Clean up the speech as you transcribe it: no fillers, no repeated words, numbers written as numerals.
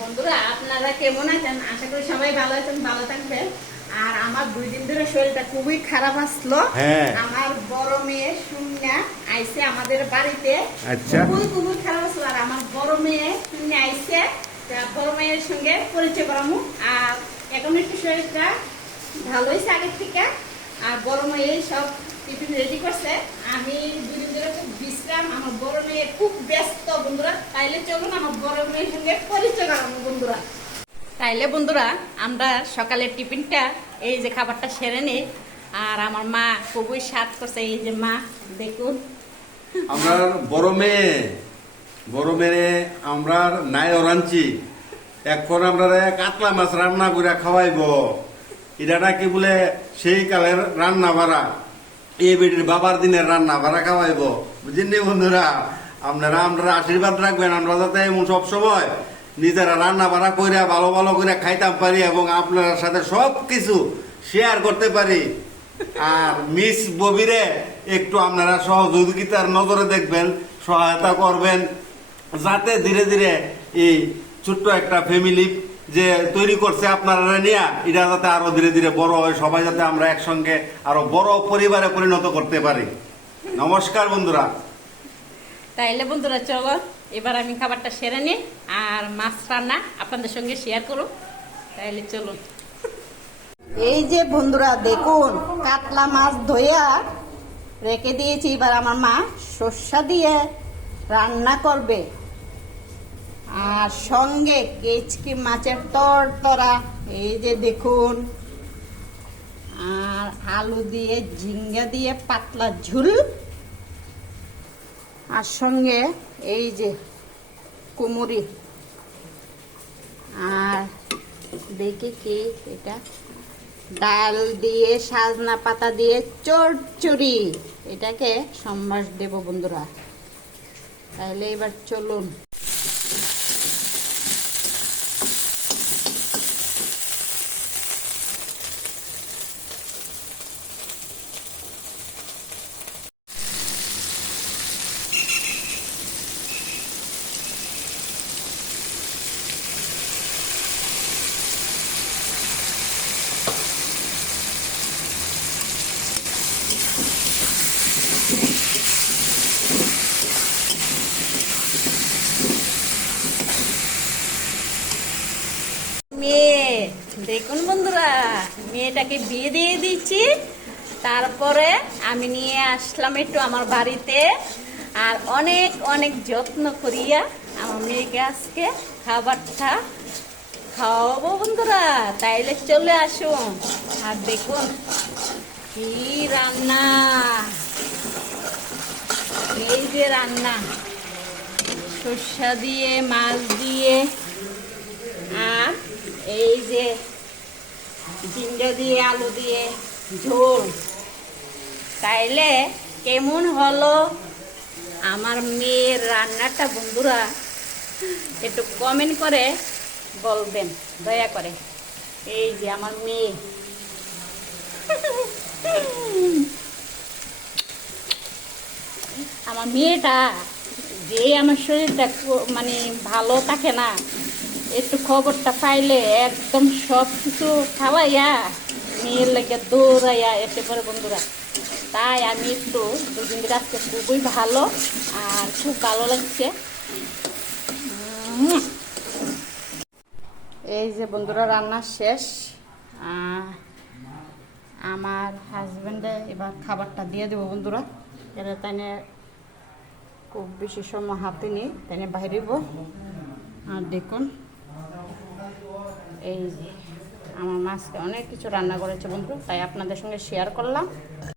বন্ধুরা আপনারা কেমন আছেন? আশা করি সবাই ভালো আছেন, ভালো থাকবেন। আর আমার 2 দিন ধরে শরীরটা খুবই খারাপ আসলো। আমার বড় মেয়ে শুনিয়া আইছে আমাদের বাড়িতে। আচ্ছা, খুবই খারাপ আসলো। আর আমার বড় মেয়ে শুনিয়া আইছে, বড় মেয়ের সঙ্গে পরিচয় করামু। আর এখন একটু শরীরটা ভালো হয়েছে আগের থেকে। আর বড় মেয়ে সব টিফিন রেডি করছে। আমি 2 দিন ধরে খুব বিশ্রাম। আমার বড় মেয়ে খুব ব্যস্ত বন্ধুরা। তাইলে চলুন আমার বড় মেয়ের সঙ্গে পরিচয় করাবো বন্ধুরা। তাইলে বন্ধুরা আমরা সকালের টিফিনটা এই যে খাবারটা সেরে নিই। আর আমার মা খুবই স্বাদ করছে। এই যে মা দেখুন, আমরা বড় মেয়ে আমরা নাই রাঁধছি। এখন আমরা কাতলা মাছ রান্না করে খাওয়াইব। এটা নাকি বলে সেই কালের রান্না বাড়া, এই বেটির বাবার দিনের রান্না বাড়া খাওয়াইব। বুঝলেন বন্ধুরা, আমরা আশীর্বাদ রাখবেন। আমরা যাতে এমন সবসময় নিজেরা রান্না বাড়া করে ভালো ভালো করে খাইতাম পারি এবং আপনার সাথে সব কিছু শেয়ার করতে পারি। আর মিস ববিরে একটু আপনারা সহযোগিতার নজরে দেখবেন, সহায়তা করবেন, যাতে ধীরে ধীরে এই ছোট্ট একটা ফ্যামিলি যে তৈরি করছে আপনারা নিয়ে, এটা যাতে আরো ধীরে ধীরে বড় হয়, সবাই যাতে আমরা একসঙ্গে আরো বড় পরিবারে পরিণত করতে পারি। নমস্কার বন্ধুরা। তাইলে বন্ধুরা চলো এবার আমি খাবারটা সেরে নিই আর মাছ রান্না আপনাদের সঙ্গে শেয়ার করুন। তাইলে চলুন। এই যে বন্ধুরা দেখুন, কাতলা মাছ ধোয়া রেখে দিয়েছি। এবার আমার মা সর্ষা দিয়ে রান্না করবে। আর সঙ্গে কেচকি মাছের তরতরা, এই যে দেখুন। আর আলু দিয়ে ঝিঙ্গা দিয়ে পাতলা ঝুল। আর সঙ্গে এই যে কুমুরি। আর দেখি কি এটা, ডাল দিয়ে সাজনা পাতা দিয়ে চচ্চড়ি। এটাকে সম্বাস দেব বন্ধুরা। তাহলে এবার চলুন। মেয়ে দেখুন বন্ধুরা, মেয়েটাকে বিয়ে দিয়ে দিচ্ছি। তারপরে আমি নিয়ে আসলাম একটু আমার বাড়িতে। আর অনেক অনেক যত্ন করিয়া আমার মেয়েকে আজকে খাবারটা খাওয়াবো বন্ধুরা। তাইলে চলে আসুন। আর দেখুন কি রান্না, এই যে রান্না, সর্ষা দিয়ে মাছ দিয়ে, আর এই যে ঝিঙ্গা দিয়ে আলু দিয়ে ঝোল। তাইলে কেমন হলো আমার মেয়ের রান্নাটা বন্ধুরা? একটু কমেন্ট করে বলবেন দয়া করে। এই যে আমার মেয়ে, আমার মেয়েটা যে আমার শরীরটা মানে ভালো থাকে না, একটু খবরটা পাইলে একদম সব কিছু খাওয়াইয়া মেয়ের লেগে দৌড়াইয়া এসে পরে বন্ধুরা। তাই আমি একটু 2 দিন ধরে আজকে খুবই ভালো আর খুব ভালো লাগছে। এই যে বন্ধুরা রান্না শেষ। আমার হাজবেন্ডে এবার খাবারটা দিয়ে দেবো বন্ধুরা। এটা তাই খুব বেশি সময় হাতে নেই, তাই বাইরেব। আর দেখুন এই যে আমার মাছকে অনেক কিছু রান্না করেছে বন্ধু, তাই আপনাদের সঙ্গে শেয়ার করলাম।